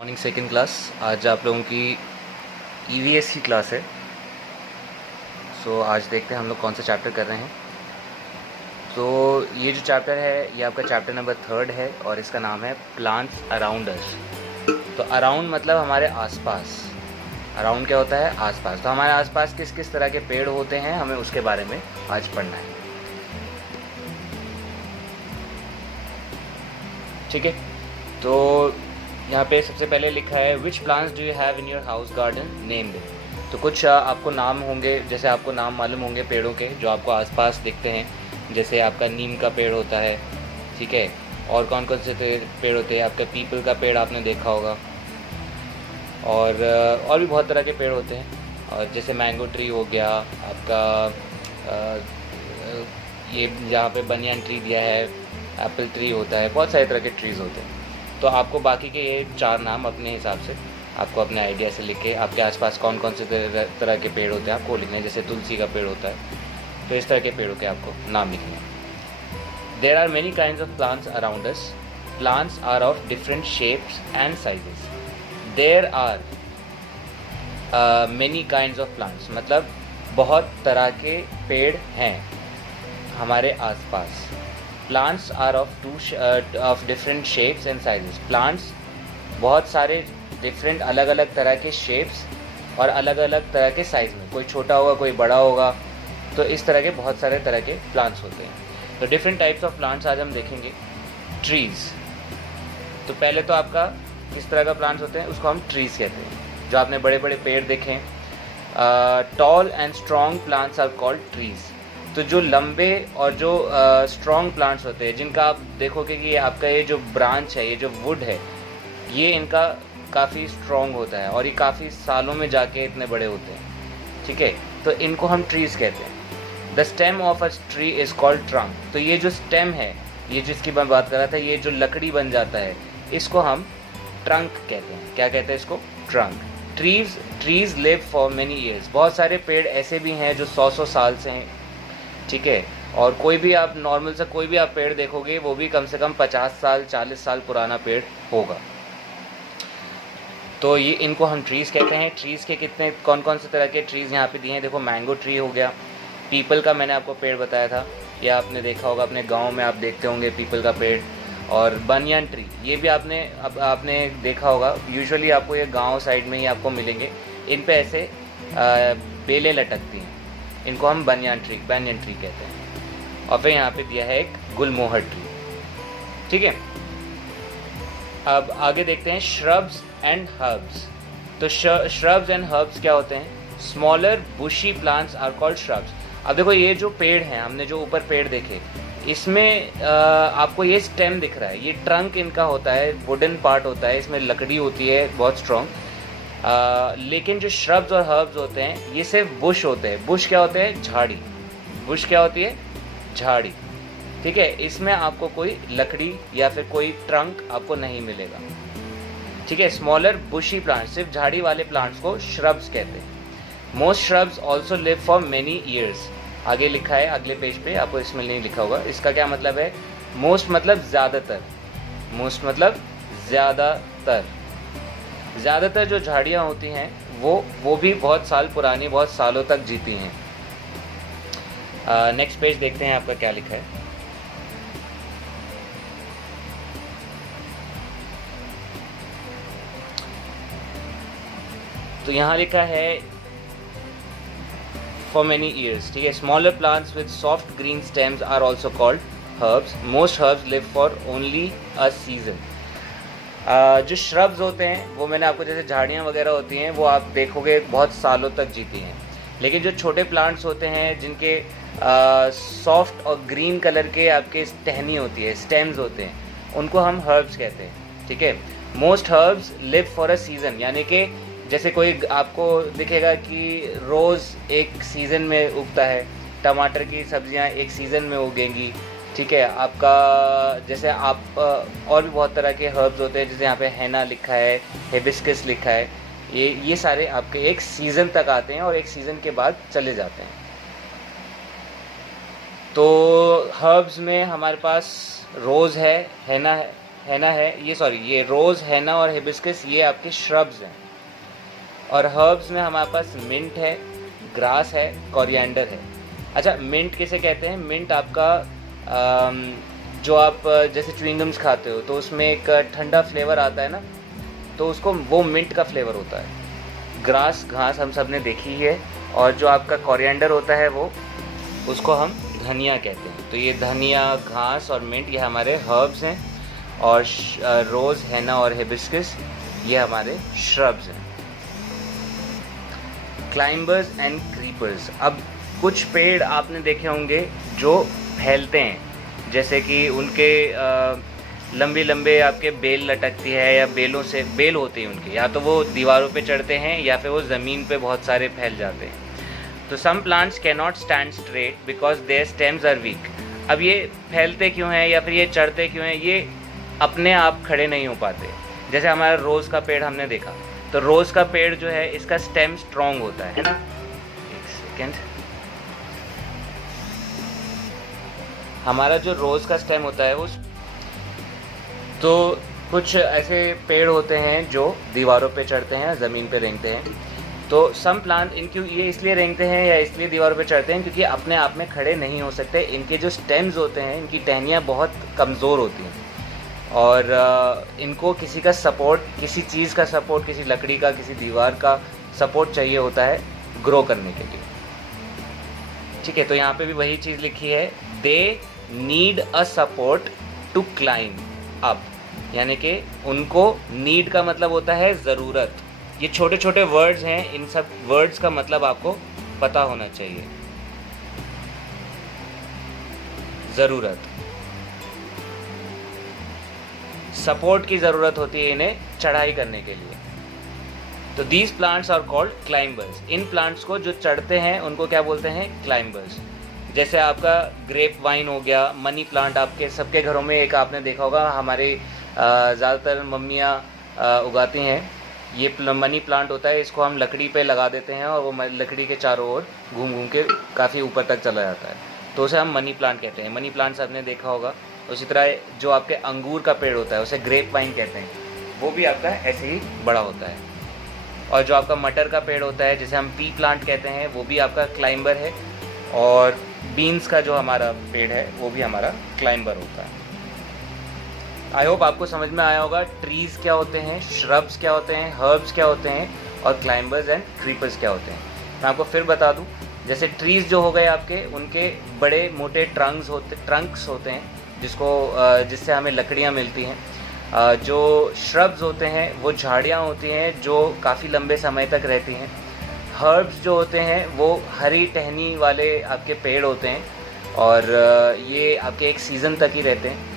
Morning second class. आज आप लोगों की ईवीएस की क्लास है। सो आज देखते हैं हम लोग कौन सा चैप्टर कर रहे हैं। तो ये जो चैप्टर है ये आपका चैप्टर नंबर 3 है और इसका नाम है प्लांट्स अराउंड अस। तो अराउंड मतलब हमारे आसपास। अराउंड क्या होता है? आसपास। तो हमारे आसपास किस किस तरह के पेड़ होते हैं हमें उसके बारे में आज पढ़ना है। ठीक है, तो यहाँ पे सबसे पहले लिखा है which plants do you have in your house garden, name them. तो कुछ आपको नाम होंगे, जैसे आपको नाम मालूम होंगे पेड़ों के जो आपको आसपास दिखते हैं। जैसे आपका नीम का पेड़ होता है, ठीक है। और कौन कौन से पेड़ होते हैं? आपका पीपल का पेड़ आपने देखा होगा। और भी बहुत तरह के पेड़ होते हैं। और जैसे मैंगो ट्री हो गया आपका, ये जहाँ पे बनियान ट्री दिया है, एप्पल ट्री होता है, बहुत सारे तरह के ट्रीज़ होते हैं। तो आपको बाकी के ये 4 नाम अपने हिसाब से आपको अपने आइडिया से लिख के आपके आसपास कौन कौन से तरह के पेड़ होते हैं आपको लिखने हैं। जैसे तुलसी का पेड़ होता है, तो इस तरह के पेड़ों के आपको नाम लिखने हैं। There are many kinds of plants around us. Plants are of different shapes and sizes. There are many kinds of plants मतलब बहुत तरह के पेड़ हैं हमारे आसपास। Plants are of different shapes and sizes. Plants बहुत सारे डिफरेंट अलग अलग तरह के शेप्स और अलग अलग तरह के साइज़ में, कोई छोटा होगा कोई बड़ा होगा। तो इस तरह के बहुत सारे तरह के प्लांट्स होते हैं। तो डिफरेंट टाइप्स ऑफ प्लांट्स आज हम देखेंगे। ट्रीज़, तो पहले तो आपका किस तरह का प्लांट्स होते हैं उसको हम ट्रीज़ कहते हैं। जो आपने बड़े बड़े पेड़ देखे हैं, tall and strong plants are called trees. तो जो लंबे और जो स्ट्रॉन्ग प्लांट्स होते हैं, जिनका आप देखोगे कि आपका ये जो ब्रांच है, ये जो वुड है, ये इनका काफ़ी स्ट्रॉन्ग होता है और ये काफ़ी सालों में जाके इतने बड़े होते हैं, ठीक है। तो इनको हम ट्रीज़ कहते हैं। The stem of a tree is called trunk. तो ये जो स्टेम है, ये जिसकी मैं बात कर रहा था, ये जो लकड़ी बन जाता है, इसको हम ट्रंक कहते हैं। क्या कहते हैं इसको? Trunk. Trees live for many years. बहुत सारे पेड़ ऐसे भी हैं जो 100 साल से हैं, ठीक है। और कोई भी आप नॉर्मल से कोई भी आप पेड़ देखोगे वो भी कम से कम 50 साल 40 साल पुराना पेड़ होगा। तो ये इनको हम ट्रीज़ कहते हैं। ट्रीज़ के कितने कौन कौन से तरह के ट्रीज़ यहाँ पे दिए हैं? देखो, मैंगो ट्री हो गया, पीपल का मैंने आपको पेड़ बताया था, या आपने देखा होगा अपने गांव में आप देखते होंगे पीपल का पेड़। और बनियान ट्री, ये भी आपने देखा होगा। यूजुअली आपको ये गाँव साइड में ही आपको मिलेंगे। इन पे ऐसे बेलें लटकती हैं, इनको हम बनियान ट्री कहते हैं। और फिर यहाँ पे दिया है एक गुलमोहर ट्री, ठीक है। अब आगे देखते हैं श्रब्स एंड हर्ब्स। तो श्रब्स एंड हर्ब्स क्या होते हैं? Smaller bushy plants are called shrubs. अब देखो, ये जो पेड़ हैं, हमने जो ऊपर पेड़ देखे, इसमें आपको ये स्टेम दिख रहा है, ये ट्रंक इनका होता है, वुडन पार्ट होता है, इसमें लकड़ी होती है बहुत स्ट्रॉन्ग। लेकिन जो श्रब्स और हर्ब्स होते हैं ये सिर्फ बुश होते हैं। बुश क्या होते हैं? झाड़ी। बुश क्या होती है? झाड़ी, ठीक है। इसमें आपको कोई लकड़ी या फिर कोई ट्रंक आपको नहीं मिलेगा, ठीक है। स्मॉलर बुशी प्लांट्स, सिर्फ झाड़ी वाले प्लांट्स को श्रब्स कहते हैं। Most shrubs also live for many years. आगे लिखा है अगले पेज पे, आपको इसमें नहीं लिखा होगा। इसका क्या मतलब है? मोस्ट मतलब ज़्यादातर। मोस्ट मतलब ज़्यादातर। ज़्यादातर जो झाड़ियाँ होती हैं वो भी बहुत साल पुरानी, बहुत सालों तक जीती हैं। नेक्स्ट पेज देखते हैं आपका क्या लिखा है। तो यहाँ लिखा है फॉर मेनी ईयर्स, ठीक है। Smaller plants with soft green stems are also called herbs. Most herbs live for only a season. जो श्रब्स होते हैं वो मैंने आपको, जैसे झाड़ियाँ वगैरह होती हैं वो आप देखोगे बहुत सालों तक जीती हैं। लेकिन जो छोटे प्लांट्स होते हैं जिनके सॉफ्ट और ग्रीन कलर के आपके टहनी होती है, स्टेम्स होते हैं, उनको हम हर्ब्स कहते हैं, ठीक है। Most herbs live for a season, यानी कि जैसे कोई आपको दिखेगा कि रोज़ एक सीज़न में उगता है, टमाटर की सब्जियां एक सीज़न में उगेंगी, ठीक है। आपका जैसे आप और भी बहुत तरह के हर्ब्स होते हैं, जैसे यहाँ पे हैना लिखा है, हिबिस्कस लिखा है, ये सारे आपके एक सीज़न तक आते हैं और एक सीज़न के बाद चले जाते हैं। तो हर्ब्स में हमारे पास रोज़ है, हैना है, हैना है, ये रोज़, हैना और हिबिस्कस ये आपके श्रब्स हैं। और हर्ब्स में हमारे पास मिंट है, ग्रास है, कोरिएंडर है। अच्छा, मिंट किसे कहते हैं? मिंट आपका जो आप जैसे च्युइंगम्स खाते हो तो उसमें एक ठंडा फ्लेवर आता है ना, तो उसको वो मिंट का फ्लेवर होता है। ग्रास, घास हम सब ने देखी है। और जो आपका कोरिएंडर होता है वो, उसको हम धनिया कहते हैं। तो ये धनिया, घास और मिंट ये हमारे हर्ब्स हैं। और रोज़, हैना और हिबिस्कस ये हमारे श्रब्स हैं। Climbers and creepers. अब कुछ पेड़ आपने देखे होंगे जो फैलते हैं, जैसे कि उनके लंबे लंबे आपके बेल लटकती है, या बेलों से बेल होती है उनके, या तो वो दीवारों पे चढ़ते हैं या फिर वो ज़मीन पे बहुत सारे फैल जाते हैं। तो some plants can not stand straight because their stems are weak. अब ये फैलते क्यों हैं या फिर ये चढ़ते क्यों हैं? ये अपने आप खड़े नहीं हो पाते। जैसे हमारा रोज़ का पेड़ हमने देखा, तो रोज़ का पेड़ जो है इसका स्टेम स्ट्रॉन्ग होता है ना। एक सेकेंड, हमारा जो रोज़ का स्टेम होता है वो, तो कुछ ऐसे पेड़ होते हैं जो दीवारों पे चढ़ते हैं, ज़मीन पे रेंगते हैं। तो सम प्लांट इनकी ये इसलिए रेंगते हैं या इसलिए दीवारों पे चढ़ते हैं क्योंकि अपने आप में खड़े नहीं हो सकते। इनके जो स्टेम्स होते हैं, इनकी टहनियाँ बहुत कमज़ोर होती हैं और इनको किसी का सपोर्ट, किसी चीज़ का सपोर्ट, किसी लकड़ी का, किसी दीवार का सपोर्ट चाहिए होता है ग्रो करने के लिए। ठीक है, तो यहाँ पे भी वही चीज़ लिखी है, they need a support to climb up, यानी कि उनको नीड का मतलब होता है ज़रूरत। ये छोटे छोटे वर्ड्स हैं, इन सब वर्ड्स का मतलब आपको पता होना चाहिए। ज़रूरत, सपोर्ट की ज़रूरत होती है इन्हें चढ़ाई करने के लिए। तो these plants are called climbers. इन प्लांट्स को जो चढ़ते हैं उनको क्या बोलते हैं? क्लाइंबर्स। जैसे आपका ग्रेप वाइन हो गया, मनी प्लांट आपके सबके घरों में एक आपने देखा होगा, हमारे ज़्यादातर मम्मियाँ उगाती हैं। ये मनी प्लांट होता है, इसको हम लकड़ी पे लगा देते हैं और वो लकड़ी के चारों ओर घूम घूम के काफ़ी ऊपर तक चला जाता है, तो उसे हम मनी प्लांट कहते हैं। मनी प्लांट सबने देखा होगा। उसी तरह जो आपके अंगूर का पेड़ होता है उसे ग्रेप वाइन कहते हैं, वो भी आपका ऐसे ही बड़ा होता है। और जो आपका मटर का पेड़ होता है जिसे हम पी प्लांट कहते हैं, वो भी आपका क्लाइंबर है। और बीन्स का जो हमारा पेड़ है वो भी हमारा क्लाइंबर होता है। आई होप आपको समझ में आया होगा ट्रीज़ क्या होते हैं, श्रब्स क्या होते हैं, हर्ब्स क्या होते हैं और क्लाइंबर्स एंड क्रीपर्स क्या होते हैं। मैं आपको फिर बता दूं, जैसे ट्रीज़ जो हो गए आपके, उनके बड़े मोटे ट्रंक्स होते हैं जिससे हमें लकड़ियाँ मिलती हैं। जो श्रब्स होते हैं वो झाड़ियाँ होती हैं जो काफ़ी लंबे समय तक रहती हैं। हर्ब्स जो होते हैं वो हरी टहनी वाले आपके पेड़ होते हैं और ये आपके एक सीज़न तक ही रहते हैं,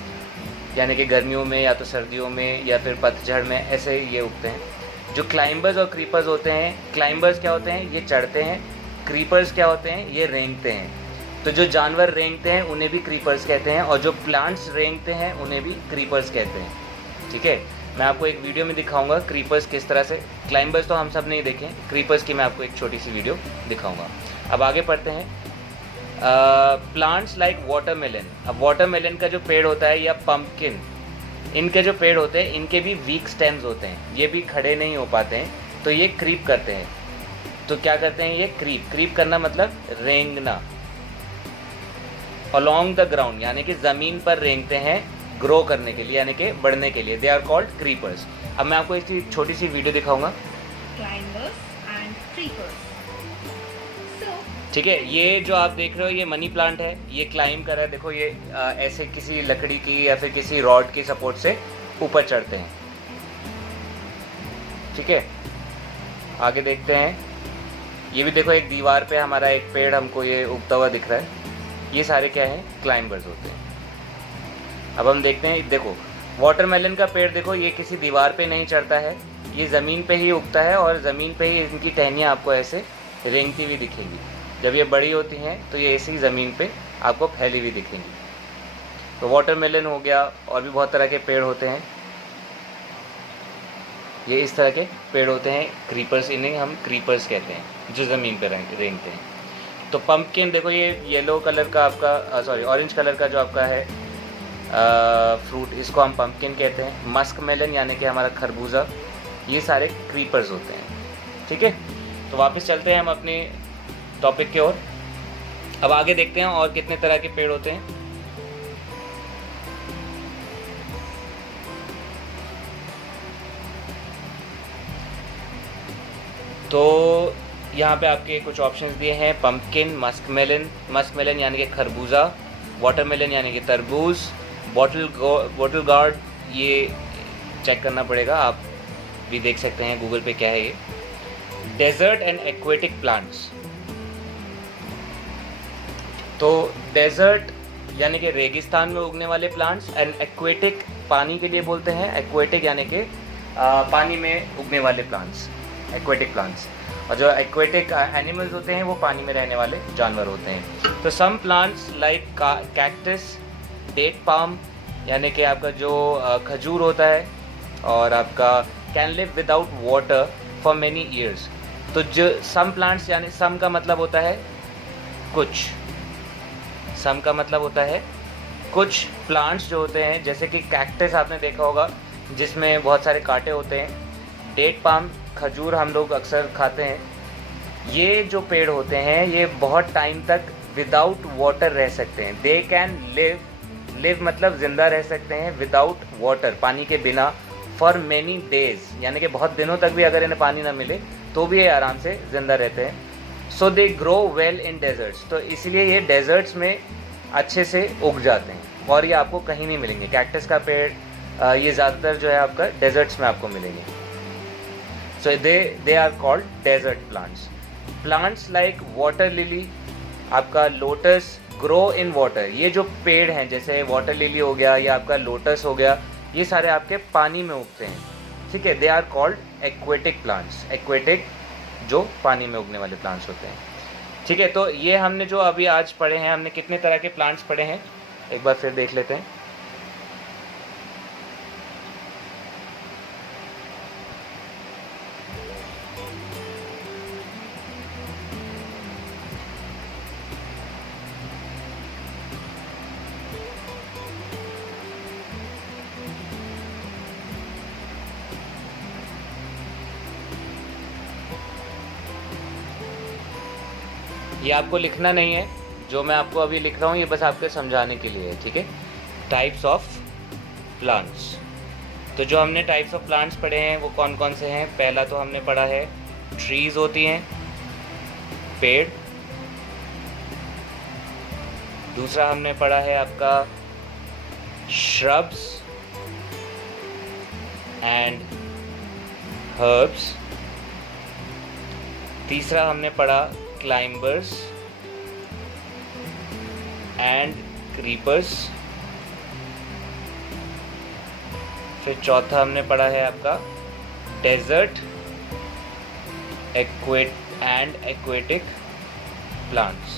यानी कि गर्मियों में या तो सर्दियों में या फिर पतझड़ में, ऐसे ये उगते हैं। जो क्लाइंबर्स और क्रीपर्स होते हैं, क्लाइंबर्स क्या होते हैं? ये चढ़ते हैं। क्रीपर्स क्या होते हैं? ये रेंगते हैं। तो जो जानवर रेंगते हैं उन्हें भी क्रीपर्स कहते हैं और जो प्लांट्स रेंगते हैं उन्हें भी क्रीपर्स कहते हैं। ठीक है, मैं आपको एक वीडियो में दिखाऊंगा क्रीपर्स किस तरह से, क्लाइंबर्स तो हम सब नहीं देखें, क्रीपर्स की मैं आपको एक छोटी सी वीडियो दिखाऊंगा। अब आगे पढ़ते हैं। Plants like watermelon. अब वाटरमेलन का जो पेड़ होता है या पम्पकिन, इनके जो पेड़ होते हैं इनके भी वीक स्टेम्स होते हैं, ये भी खड़े नहीं हो पाते हैं, तो ये क्रीप करते हैं। तो क्या करते हैं ये? क्रीप करना मतलब रेंगना। अलॉन्ग द ग्राउंड, यानी कि ज़मीन पर रेंगते हैं ग्रो करने के लिए, यानी कि बढ़ने के लिए। They are called creepers. अब मैं आपको इसकी छोटी सी वीडियो दिखाऊंगा। Climbers and creepers. ठीक है, ये जो आप देख रहे हो ये मनी प्लांट है, ये क्लाइंब कर रहा है। देखो ये ऐसे किसी लकड़ी की या फिर किसी रॉड की सपोर्ट से ऊपर चढ़ते हैं। ठीक है, आगे देखते हैं। ये भी देखो एक दीवार पे हमारा एक पेड़ हमको ये उगता हुआ दिख रहा है। ये सारे क्या हैं? क्लाइंबर्स होते हैं। अब हम देखते हैं, देखो वाटरमेलन का पेड़ देखो, ये किसी दीवार पे नहीं चढ़ता है, ये ज़मीन पे ही उगता है और ज़मीन पे ही इनकी टहनियाँ आपको ऐसे रेंगती हुई दिखेंगी। जब ये बड़ी होती हैं तो ये ऐसी ज़मीन पे आपको फैली हुई दिखेंगी। तो वाटरमेलन हो गया, और भी बहुत तरह के पेड़ होते हैं, ये इस तरह के पेड़ होते हैं क्रीपर्स, इन्हें हम क्रीपर्स कहते हैं जो ज़मीन पर रेंगते हैं। तो पम्पकिन देखो, ये येलो कलर का आपका ऑरेंज कलर का जो आपका है फ्रूट, इसको हम पम्पकिन कहते हैं। मस्क मेलन यानी कि हमारा खरबूजा, ये सारे क्रीपर्स होते हैं। ठीक है, तो वापस चलते हैं हम अपने टॉपिक की ओर। अब आगे देखते हैं और कितने तरह के पेड़ होते हैं। तो यहाँ पे आपके कुछ ऑप्शंस दिए हैं, पम्पकिन, मस्क मेलन यानी कि खरबूजा, वाटरमेलन यानी कि तरबूज, बॉटल गार्ड, ये चेक करना पड़ेगा, आप भी देख सकते हैं गूगल पे क्या है ये। डेजर्ट एंड एक्वेटिक प्लांट्स, तो डेजर्ट यानी कि रेगिस्तान में उगने वाले प्लांट्स, एंड एक्वेटिक पानी के लिए बोलते हैं, एक्वेटिक यानी कि पानी में उगने वाले प्लांट्स, एक्वेटिक प्लांट्स। और जो एक्वेटिक एनिमल्स होते हैं वो पानी में रहने वाले जानवर होते हैं। तो some plants like cactus, date palm यानी कि आपका जो खजूर होता है, और आपका can live without water for many years. तो जो सम प्लांट्स यानी सम का मतलब होता है कुछ, सम का मतलब होता है कुछ प्लांट्स जो होते हैं, जैसे कि कैक्टस आपने देखा होगा जिसमें बहुत सारे कांटे होते हैं। डेट पाम, खजूर हम लोग अक्सर खाते हैं। ये जो पेड़ होते हैं ये बहुत टाइम तक विदाउट वाटर रह सकते हैं। दे कैन लिव मतलब जिंदा रह सकते हैं, विदाउट वाटर पानी के बिना, फॉर मेनी डेज यानी कि बहुत दिनों तक भी अगर इन्हें पानी ना मिले तो भी ये आराम से जिंदा रहते हैं। So they grow well in deserts, तो इसलिए ये डेजर्ट्स में अच्छे से उग जाते हैं और ये आपको कहीं नहीं मिलेंगे। कैक्टस का पेड़ ये ज़्यादातर जो है आपका डेजर्ट्स में आपको मिलेंगे। So they are called desert plants. Plants like water lily, आपका लोटस, ग्रो इन वाटर। ये जो पेड़ हैं जैसे वाटर लिली हो गया या आपका लोटस हो गया, ये सारे आपके पानी में उगते हैं। ठीक है, they are called aquatic plants. Aquatic जो पानी में उगने वाले प्लांट्स होते हैं। ठीक है, तो ये हमने जो अभी आज पढ़े हैं, हमने कितने तरह के प्लांट्स पढ़े हैं एक बार फिर देख लेते हैं। ये आपको लिखना नहीं है, जो मैं आपको अभी लिख रहा हूँ ये बस आपके समझाने के लिए है। ठीक है, टाइप्स ऑफ प्लांट्स। तो जो हमने टाइप्स ऑफ प्लांट्स पढ़े हैं वो कौन कौन से हैं? पहला तो हमने पढ़ा है ट्रीज होती हैं, पेड़। दूसरा हमने पढ़ा है आपका श्रब्स एंड हर्ब्स। तीसरा हमने पढ़ा क्लाइंबर्स एंड क्रीपर्स। फिर चौथा हमने पढ़ा है आपका डेजर्ट एक्वेटिक प्लांट्स।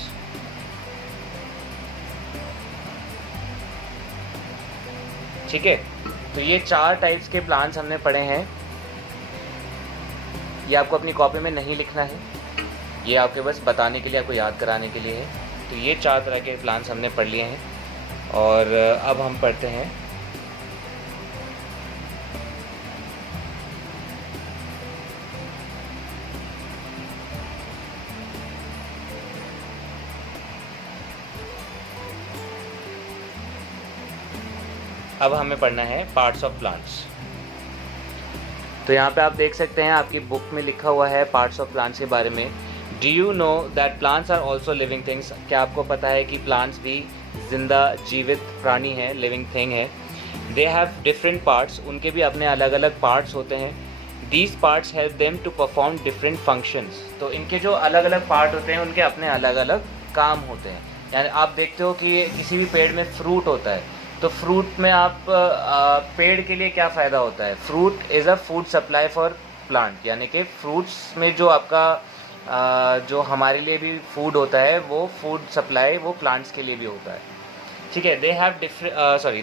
ठीक है, तो ये 4 टाइप्स के प्लांट्स हमने पढ़े हैं। ये आपको अपनी कॉपी में नहीं लिखना है, ये आपके बस बताने के लिए, आपको याद कराने के लिए है। तो ये 4 तरह के प्लांट्स हमने पढ़ लिए हैं और अब हम पढ़ते हैं अब हमें पढ़ना है पार्ट्स ऑफ प्लांट्स। तो यहाँ पे आप देख सकते हैं आपकी बुक में लिखा हुआ है पार्ट्स ऑफ प्लांट्स के बारे में। Do you know that plants are also living things? क्या आपको पता है कि प्लांट्स भी जिंदा जीवित प्राणी हैं, लिविंग थिंग है। दे हैव डिफरेंट पार्ट्स, उनके भी अपने अलग अलग पार्ट्स होते हैं। These parts help them to perform different functions. तो इनके जो अलग अलग पार्ट होते हैं उनके अपने अलग अलग काम होते हैं। यानी आप देखते हो कि किसी भी पेड़ में फ्रूट होता है, तो फ्रूट में आप पेड़ के लिए क्या फ़ायदा होता है? Fruit is a food supply for plant, यानी कि फ्रूट्स में जो आपका जो हमारे लिए भी फूड होता है वो फूड सप्लाई वो प्लांट्स के लिए भी होता है। ठीक है, they have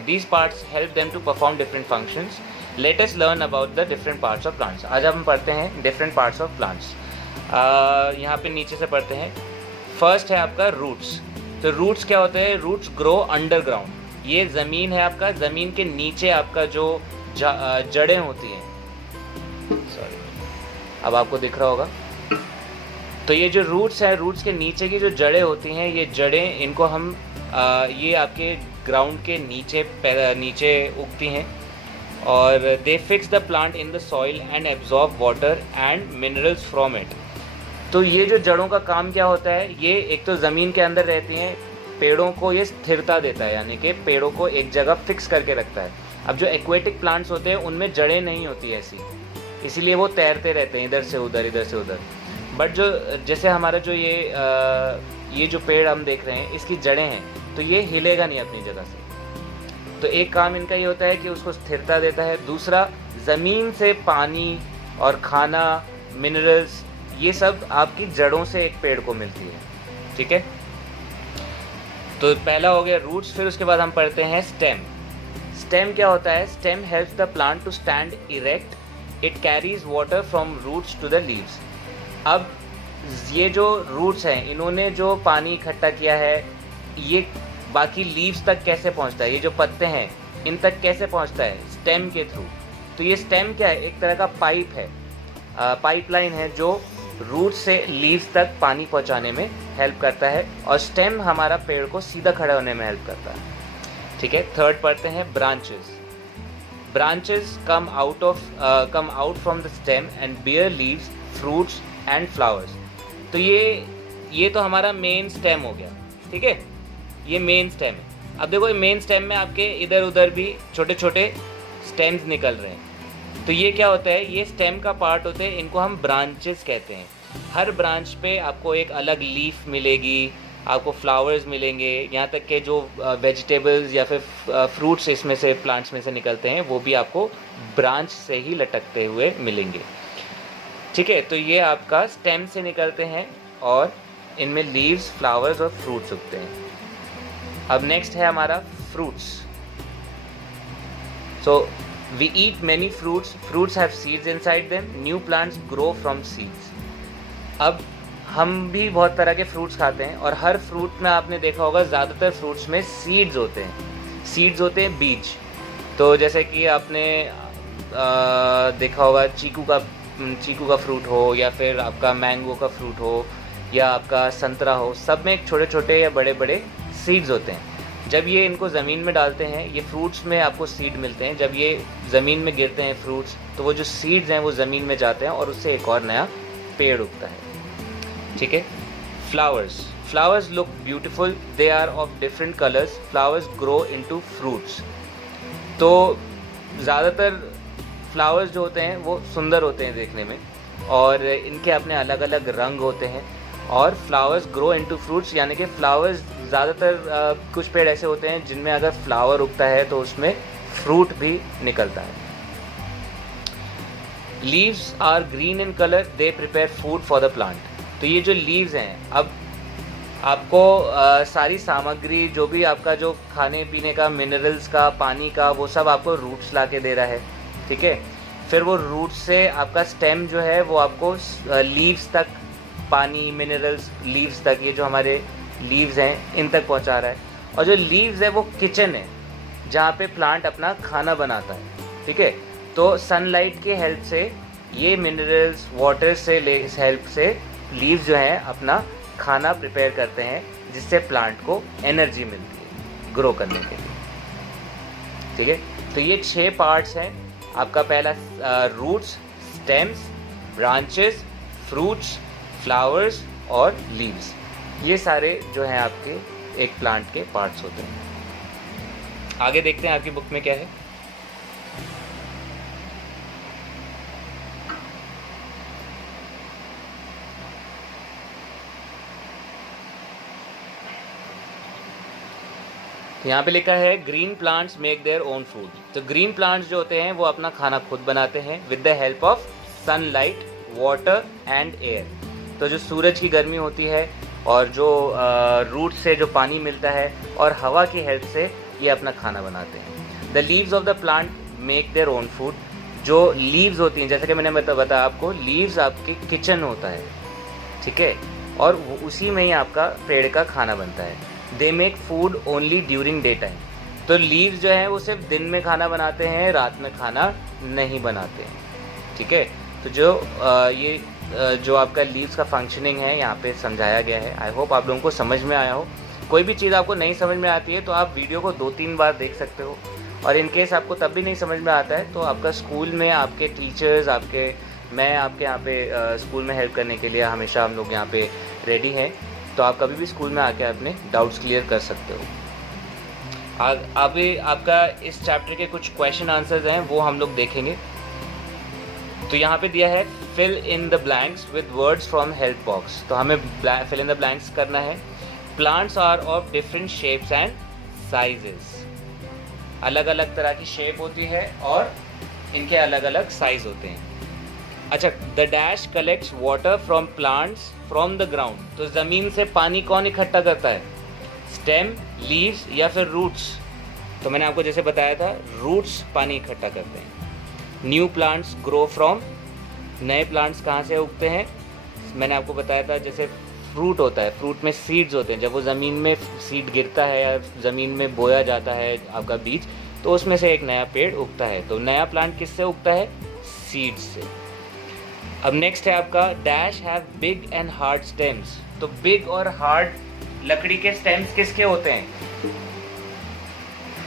these parts help them to perform different functions. Let us learn about the different parts of plants. आज हम पढ़ते हैं डिफरेंट पार्ट्स ऑफ प्लांट्स। यहाँ पे नीचे से पढ़ते हैं। फर्स्ट है आपका रूट्स। तो रूट्स क्या होते हैं? Roots grow underground. ये ज़मीन है आपका, ज़मीन के नीचे आपका जो जड़ें होती हैं, सॉरी अब आपको दिख रहा होगा, तो ये जो रूट्स हैं, रूट्स के नीचे की जो जड़ें होती हैं, ये जड़ें इनको हम ये आपके ग्राउंड के नीचे उगती हैं और दे fix the plant in the soil and absorb water and minerals from it. तो ये जो जड़ों का काम क्या होता है, ये एक तो ज़मीन के अंदर रहती हैं, पेड़ों को ये स्थिरता देता है, यानी कि पेड़ों को एक जगह फिक्स करके रखता है। अब जो एक्वेटिक प्लांट्स होते हैं उनमें जड़ें नहीं होती ऐसी, इसीलिए वो तैरते रहते हैं इधर से उधर इधर से उधर। बट जो जैसे हमारा जो ये जो पेड़ हम देख रहे हैं, इसकी जड़ें हैं, तो ये हिलेगा नहीं अपनी जगह से। तो एक काम इनका ये होता है कि उसको स्थिरता देता है, दूसरा ज़मीन से पानी और खाना, मिनरल्स, ये सब आपकी जड़ों से एक पेड़ को मिलती है। ठीक है, तो पहला हो गया रूट्स। फिर उसके बाद हम पढ़ते हैं स्टेम। स्टेम क्या होता है? Stem helps the plant to stand erect, it carries water from roots to the leaves. अब ये जो रूट्स हैं, इन्होंने जो पानी इकट्ठा किया है, ये बाकी लीव्स तक कैसे पहुंचता है, ये जो पत्ते हैं इन तक कैसे पहुंचता है? स्टेम के थ्रू। तो ये स्टेम क्या है? एक तरह का पाइप है, पाइपलाइन है जो रूट से लीव्स तक पानी पहुंचाने में हेल्प करता है, और स्टेम हमारा पेड़ को सीधा खड़ा होने में हेल्प करता है। ठीक है, थर्ड पढ़ते हैं branches. Branches come out from the stem and bear leaves, fruits and flowers. तो ये तो हमारा मेन स्टेम हो गया। ठीक है, ये मेन स्टेम है। अब देखो, ये मेन स्टेम में आपके इधर उधर भी छोटे छोटे स्टेम्स निकल रहे हैं। तो ये क्या होता है? ये स्टेम का पार्ट होते हैं, इनको हम ब्रांचेस कहते हैं। हर ब्रांच पे आपको एक अलग लीफ मिलेगी, आपको फ्लावर्स मिलेंगे, यहाँ तक के जो वेजिटेबल्स या फिर फ्रूट्स इसमें से, प्लांट्स में से निकलते हैं, वो भी आपको ब्रांच से ही लटकते हुए मिलेंगे। ठीक है, तो ये आपका स्टेम से निकलते हैं और इनमें लीव्स, फ्लावर्स और फ्रूट्स उगते हैं। अब नेक्स्ट है हमारा fruits. So we eat many fruits, fruits have seeds inside them, new plants grow from seeds. अब हम भी बहुत तरह के फ्रूट्स खाते हैं, और हर फ्रूट में आपने देखा होगा ज़्यादातर फ्रूट्स में सीड्स होते हैं। सीड्स होते हैं बीज। तो जैसे कि आपने देखा होगा चीकू का फ्रूट हो, या फिर आपका मैंगो का फ्रूट हो, या आपका संतरा हो, सब में एक छोटे छोटे या बड़े बड़े सीड्स होते हैं। जब ये इनको ज़मीन में डालते हैं, ये फ्रूट्स में आपको सीड मिलते हैं, जब ये ज़मीन में गिरते हैं फ्रूट्स, तो वो जो सीड्स हैं वो ज़मीन में जाते हैं और उससे एक और नया पेड़ उगता है। ठीक है, flowers look beautiful, they are of different colours, flowers grow into fruits. तो ज़्यादातर फ्लावर्स जो होते हैं वो सुंदर होते हैं देखने में, और इनके अपने अलग अलग रंग होते हैं। और फ्लावर्स ग्रो इनटू फ्रूट्स, यानी कि फ्लावर्स ज़्यादातर कुछ पेड़ ऐसे होते हैं जिनमें अगर फ्लावर उगता है तो उसमें फ्रूट भी निकलता है। Leaves are green in colour, they prepare food for the plant. तो ये जो लीव्स हैं, अब आपको सारी सामग्री, जो भी आपका जो खाने पीने का, मिनरल्स का, पानी का, वो सब आपको रूट्स ला के दे रहा है। ठीक है, फिर वो रूट्स से आपका स्टेम जो है वो आपको लीव्स तक पानी, मिनरल्स लीव्स तक, ये जो हमारे लीव्स हैं इन तक पहुंचा रहा है। और जो लीव्स है वो किचन है जहाँ पे प्लांट अपना खाना बनाता है। ठीक है, तो सनलाइट के हेल्प से, ये मिनरल्स, वाटर से हेल्प से लीव्स जो हैं अपना खाना प्रिपेयर करते हैं, जिससे प्लांट को एनर्जी मिलती है ग्रो करने के लिए। ठीक है, तो ये 6 पार्ट्स हैं आपका। पहला roots, stems, branches, fruits, flowers और लीव्स। ये सारे जो हैं आपके एक प्लांट के पार्ट्स होते हैं। आगे देखते हैं आपकी बुक में क्या है। यहाँ पे लिखा है green plants make their own food. तो ग्रीन प्लांट्स जो होते हैं वो अपना खाना खुद बनाते हैं with the help of sunlight, water and air. तो जो सूरज की गर्मी होती है, और जो रूट से जो पानी मिलता है, और हवा की हेल्प से ये अपना खाना बनाते हैं। The leaves of the plant make their own food. जो लीव्स होती हैं, जैसे कि मैंने बताया आपको, लीव्स आपके किचन होता है। ठीक है, और उसी में ही आपका पेड़ का खाना बनता है। They make food only during day time. तो लीव्स जो है वो सिर्फ दिन में खाना बनाते हैं, रात में खाना नहीं बनाते हैं, ठीक है। तो जो आपका लीव्स का फंक्शनिंग है यहाँ पे समझाया गया है। आई होप आप लोगों को समझ में आया हो। कोई भी चीज़ आपको नहीं समझ में आती है तो आप वीडियो को 2-3 बार देख सकते हो, और इन केस आपको तब भी नहीं समझ में आता है तो आपका स्कूल में आपके टीचर्स मैं आपके यहाँ पे स्कूल में हेल्प करने के लिए हमेशा हम लोग यहाँ पे रेडी हैं। तो आप कभी भी स्कूल में आके अपने डाउट्स क्लियर कर सकते हो। अभी आपका इस चैप्टर के कुछ क्वेश्चन आंसर्स हैं वो हम लोग देखेंगे। तो यहाँ पे दिया है fill in the blanks with words from help box. तो हमें फिल इन द ब्लैंक्स करना है। Plants are of different shapes and sizes. अलग अलग तरह की शेप होती है और इनके अलग अलग साइज होते हैं। अच्छा, the dash collects water from plants from the ground. तो ज़मीन से पानी कौन इकट्ठा करता है? स्टेम, लीव्स या फिर रूट्स? तो मैंने आपको जैसे बताया था, रूट्स पानी इकट्ठा करते हैं। New plants grow from. नए प्लांट्स कहाँ से उगते हैं? मैंने आपको बताया था जैसे फ्रूट होता है, फ्रूट में सीड्स होते हैं। जब वो ज़मीन में सीड गिरता है या ज़मीन में बोया जाता है आपका बीज, तो उसमें से एक नया पेड़ उगता है। तो नया प्लांट किससे उगता है? सीड्स से। अब नेक्स्ट है आपका dash have big and hard stems. तो बिग और हार्ड लकड़ी के स्टेम्स किसके होते हैं?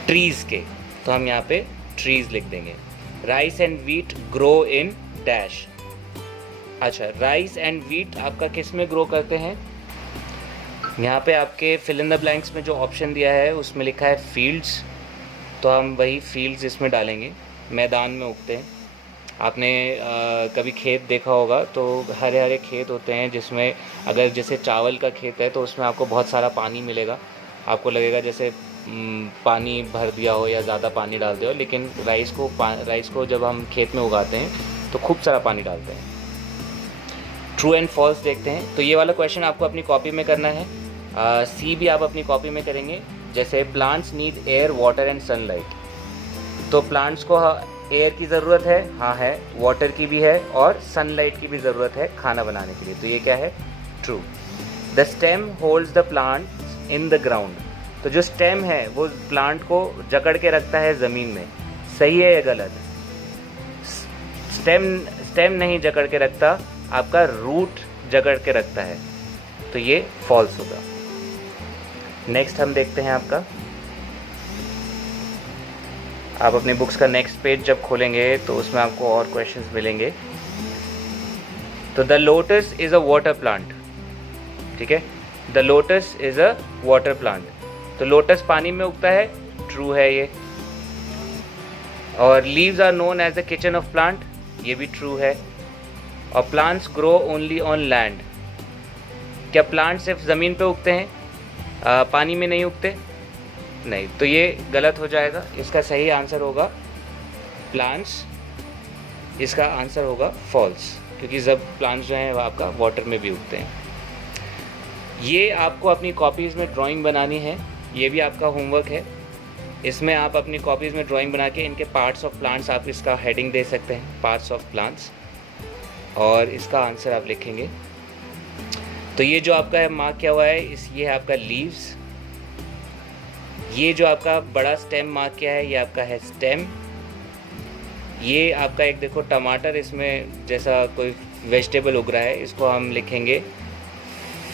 ट्रीज के। तो हम यहाँ पे ट्रीज लिख देंगे। Rice and wheat grow in dash. अच्छा, राइस एंड व्हीट आपका किस में ग्रो करते हैं? यहाँ पे आपके फिल इन द ब्लैंक्स में जो ऑप्शन दिया है उसमें लिखा है फील्ड्स, तो हम वही फील्ड्स इसमें डालेंगे। मैदान में उगते हैं। आपने कभी खेत देखा होगा तो हरे हरे खेत होते हैं, जिसमें अगर जैसे चावल का खेत है तो उसमें आपको बहुत सारा पानी मिलेगा। आपको लगेगा जैसे पानी भर दिया हो या ज़्यादा पानी डाल दिया हो, लेकिन राइस को जब हम खेत में उगाते हैं तो खूब सारा पानी डालते हैं। ट्रू एंड फॉल्स देखते हैं। तो ये वाला क्वेश्चन आपको अपनी कॉपी में करना है। सी भी आप अपनी कॉपी में करेंगे। जैसे plants need air, water and sunlight. तो प्लांट्स को एयर की ज़रूरत है, हाँ है, वाटर की भी है और सनलाइट की भी ज़रूरत है खाना बनाने के लिए। तो ये क्या है? True. The stem holds the plant in the ground. तो जो स्टेम है वो प्लांट को जकड़ के रखता है ज़मीन में। सही है या गलत? स्टेम नहीं जकड़ के रखता, आपका रूट जकड़ के रखता है। तो ये फॉल्स होगा। नेक्स्ट हम देखते हैं आपका, आप अपने बुक्स का नेक्स्ट पेज जब खोलेंगे तो उसमें आपको और क्वेश्चंस मिलेंगे। तो the lotus is a water plant. ठीक है, the lotus is a water plant. तो लोटस पानी में उगता है, ट्रू है ये। और leaves are known as the kitchen of plant, ये भी ट्रू है। और plants grow only on land. क्या प्लांट सिर्फ ज़मीन पे उगते हैं, पानी में नहीं उगते? नहीं, तो ये गलत हो जाएगा। इसका सही आंसर होगा प्लांट्स। इसका आंसर होगा फॉल्स, क्योंकि जब प्लांट्स जो हैं वो आपका वाटर में भी उगते हैं। ये आपको अपनी कॉपीज़ में ड्राइंग बनानी है, ये भी आपका होमवर्क है। इसमें आप अपनी कॉपीज़ में ड्राइंग बना के इनके पार्ट्स ऑफ प्लांट्स, आप इसका हेडिंग दे सकते हैं, पार्ट्स ऑफ प्लांट्स, और इसका आंसर आप लिखेंगे। तो ये जो आपका है मार्क किया हुआ है, ये है आपका लीव्स। ये जो आपका बड़ा स्टेम मार्क किया है, ये आपका है स्टेम। ये आपका एक देखो टमाटर, इसमें जैसा कोई वेजिटेबल उग रहा है, इसको हम लिखेंगे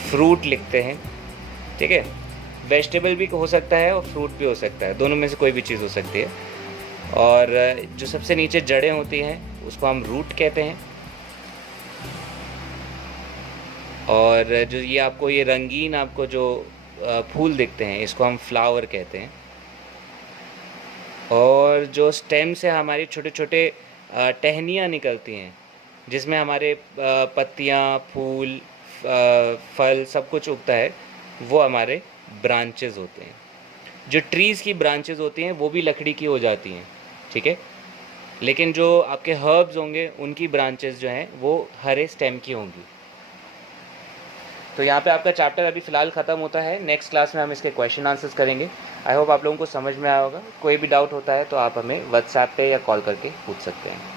फ्रूट लिखते हैं। ठीक है, वेजिटेबल भी हो सकता है और फ्रूट भी हो सकता है, दोनों में से कोई भी चीज़ हो सकती है। और जो सबसे नीचे जड़ें होती हैं उसको हम रूट कहते हैं। और जो ये आपको ये रंगीन आपको जो फूल दिखते हैं, इसको हम फ्लावर कहते हैं। और जो स्टेम से हमारी छोटे छोटे टहनियाँ निकलती हैं, जिसमें हमारे पत्तियाँ, फूल, फल सब कुछ उगता है, वो हमारे ब्रांचेस होते हैं। जो ट्रीज़ की ब्रांचेस होती हैं वो भी लकड़ी की हो जाती हैं, ठीक है, लेकिन जो आपके हर्ब्स होंगे उनकी ब्रांचेस जो हैं वो हरे स्टेम की होंगी। तो यहाँ पे आपका चैप्टर अभी फ़िलहाल ख़त्म होता है। नेक्स्ट क्लास में हम इसके क्वेश्चन आंसर्स करेंगे। आई होप आप लोगों को समझ में आया होगा। कोई भी डाउट होता है तो आप हमें व्हाट्सएप पे या कॉल करके पूछ सकते हैं।